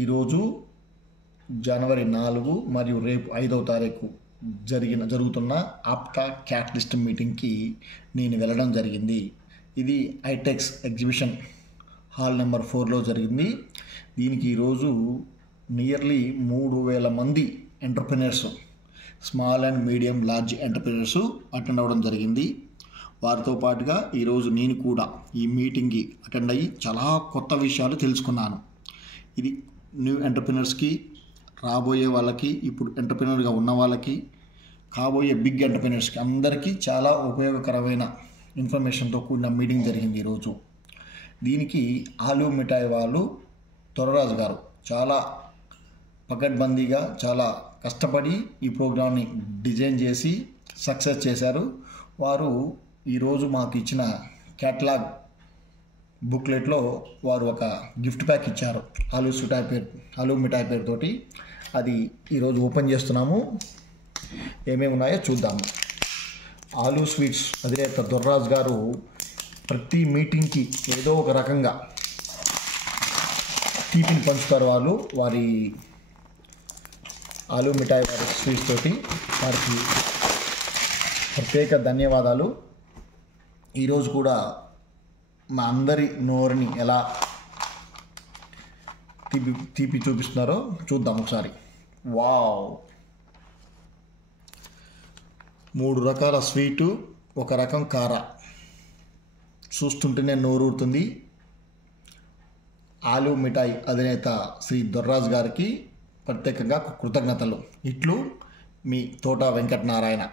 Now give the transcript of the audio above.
ఈరోజు జనవరి 4 మరియు రేపు 5వ తారీఖు జరుగుతున్న ఆప్టా క్యాటలిస్ట్ మీటింగ్కి నేను వెళ్ళడం జరిగింది. ఇది ఐటెక్స్ ఎగ్జిబిషన్ హాల్ నెంబర్ 4లో జరిగింది. దీనికి ఈరోజు నియర్లీ 3000 మంది entrepreneurs, small and medium large entrepreneurs attend అవ్వడం జరిగింది. వారితో పాటుగా ఈరోజు నేను కూడా ఈ మీటింగ్కి అటెండ్ అయ్యి చాలా కొత్త విషయాలు తెలుసుకున్నాను. ఇది న్యూ ఎంటర్ప్రెన్యూర్స్కి, రాబోయే వాళ్ళకి, ఇప్పుడు ఎంటర్ప్రెన్యూర్గా ఉన్న వాళ్ళకి, కాబోయే బిగ్ ఎంటర్ప్రెన్యూర్స్కి అందరికీ చాలా ఉపయోగకరమైన ఇన్ఫర్మేషన్తో కూడిన మీటింగ్ జరిగింది ఈరోజు. దీనికి ఆలు మిఠాయి వాళ్ళు దొరరాజు గారు చాలా పకడ్బందీగా, చాలా కష్టపడి ఈ ప్రోగ్రామ్ని డిజైన్ చేసి సక్సెస్ చేశారు. వారు ఈరోజు మాకు ఇచ్చిన క్యాటలాగ్ బుక్లెట్లో వారు ఒక గిఫ్ట్ ప్యాక్ ఇచ్చారు ఆలు మిఠాయి పేరుతోటి. అది ఈరోజు ఓపెన్ చేస్తున్నాము. ఏమేమి ఉన్నాయో చూద్దాము. ఆలు స్వీట్స్ అధినేత దొర్రాజు గారు ప్రతి మీటింగ్కి ఏదో ఒక రకంగా తీపిని పంచుతారు. వాళ్ళు వారి ఆలు మిఠాయి వారి స్వీట్స్ తోటి వారికి ప్రత్యేక ధన్యవాదాలు. ఈరోజు కూడా మా అందరి నోరుని ఎలా తీపి చూపిస్తున్నారో చూద్దాం ఒకసారి. వావ్, 3 రకాల స్వీటు, ఒక రకం కార, చూస్తుంటేనే నోరూరుతుంది. ఆలు మిఠాయి అధినేత శ్రీ దొర్రాజు గారికి ప్రత్యేకంగా కృతజ్ఞతలు. ఇట్లు మీ తోట వెంకటనారాయణ.